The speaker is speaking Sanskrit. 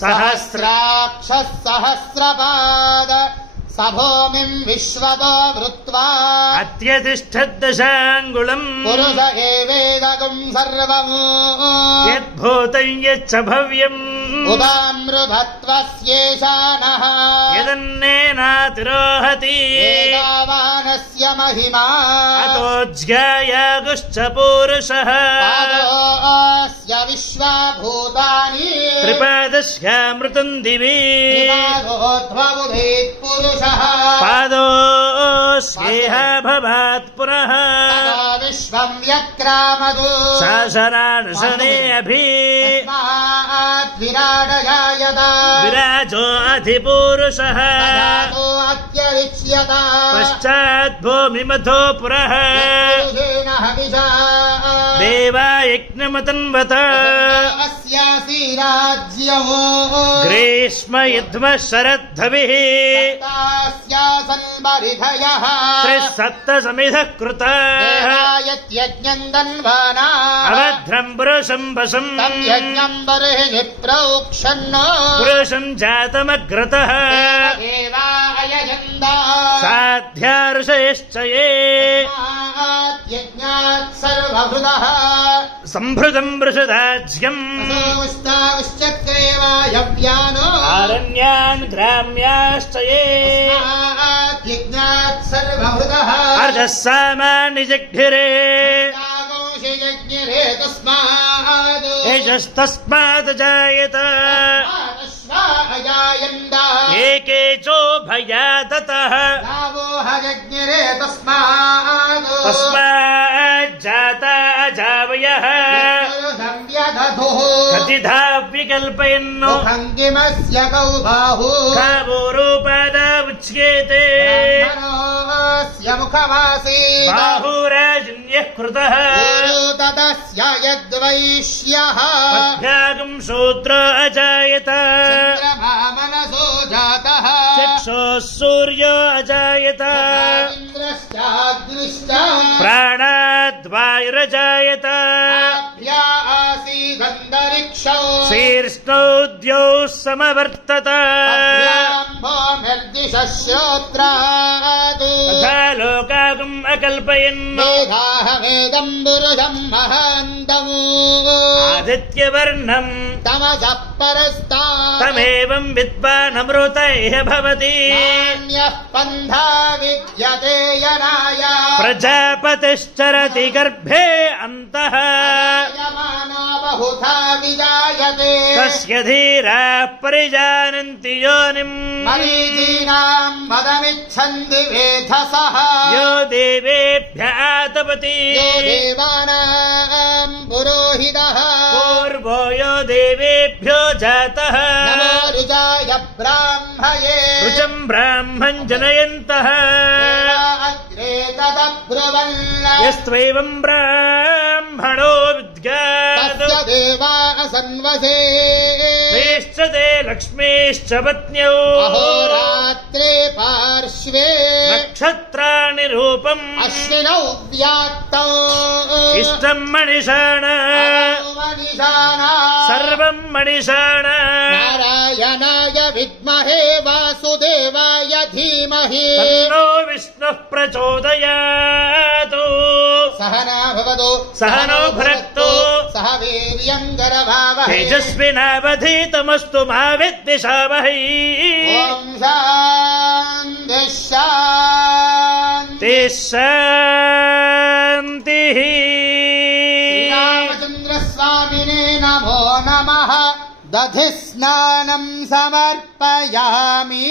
सहस्राक्षः सहस्रपाद सभूमिम् विश्वतो वृत्वा अत्यतिष्ठद्दशाङ्गुलम् पुरुष एवेदगुम् सर्वम् यद्भूतम् यच्च भव्यम् उदामृभत्वस्येषानः यदन्नेनातिरोहति वेदावानस्य महिमा अतोज्ञायागुश्च पूरुषः पादोऽस्य विश्वभूतानि त्रिपादस्यामृतम् दिवि त्रिपादोऽध्वमुदेत् पुरुषः पादोऽस्येह भवात् पुनः विश्वम् व्यक्रामदु शासनानुसने अभि विराडजायत विराजो अधिपूरुषः अत्यरिच्यत पश्चाद्भूमिमथो पुरः देवा यज्ञमतन्वत अस्यासि राज्यमो ग्रीष्म युध्मः शरद्धविः तास्यासन्मरिधयः त्रिसप्तसमिधः कृताः यज्ञम् दन्वाना अभद्रम् पुरुषम् वशम् तम् यज्ञम् बर्हिः प्रोक्षन्नो पुरुषम् जातमग्रतः साध्या ऋषयश्च ये यज्ञात् सर्वभृतः सम्भृतम् वृषदाज्यम् उष्टाश्चक्रेवायव्यानो आरण्यान् ग्राम्याश्च ये यज्ञात् सर्वभृतः अर्धः सामानि जग्धिरे यज्ञरे तस्मात् यजस्तस्मात् जायत अजायन्त एके चोभयाततः यज्ञरे तस्मात् तस्माज्जाता अजावयः कतिधा विकल्पयन्नो भङ्गिमस्य कौ बाहु कावोरूपादा उच्येते मुखवासी बाहुराजन्यः कृतः तदस्य यद्वैश्यः पद्भ्यागम् शूद्रो अजायत मनसो जातः चक्षुः सूर्यो अजायत इन्द्रश्चाग्निश्च प्राणाद्वायुरजायत आसीदन्तरिक्षौ शीर्ष्णौ द्यौ समवर्तत निर्दिशः श्रोत्रात् तथा लोकागम् अकल्पयन् मेधाहमेदम् पुरुषम् महान्तम् आदित्यवर्णम् तमसः परस्तात् तमेवम् विद्वानमृत इह भवति नान्यः पन्था विद्यते यनाय प्रजापतिश्चरति गर्भे अन्तः यमानो बहुधा विजायते तस्य धीराः परिजानन्ति योनिम् मरीचीनाम् पदमिच्छन्ति वेधसः यो देवेभ्य आतपति यो देवानाम् पुरोहितः पूर्वो यो देवेभ्यो जातः नमो रुजाय ब्राह्मये ऋचम् ब्राह्मम् जनयन्तः अग्रे तदब्रुवन् यस्त्वैवम् ब्राह्मणो विद्यात् तस्य देवा असन्वसे तेश्च ते लक्ष्मीश्च पत्न्यौ अहोरात्रे पार्श्वे नक्षत्राणि रूपम् अश्विनौ व्याक्तौ इष्टम् मणिषाण मनिषाणा सर्वम् मणिषाण नारायणाय विद्महे वासुदेवाय धीमहि तन्नो विष्णुः प्रचोदयातु सहना भवतु सहनो भुनक्तु सह वीर्यम् करभावहै तेजस्विनावधीतमस्तु मा विद्विषावहै ॐ शान्तिः शान्तिः शान्तिः श्रीरामचन्द्रस्वामिने नमो नमः दधिस्नानम् समर्पयामि।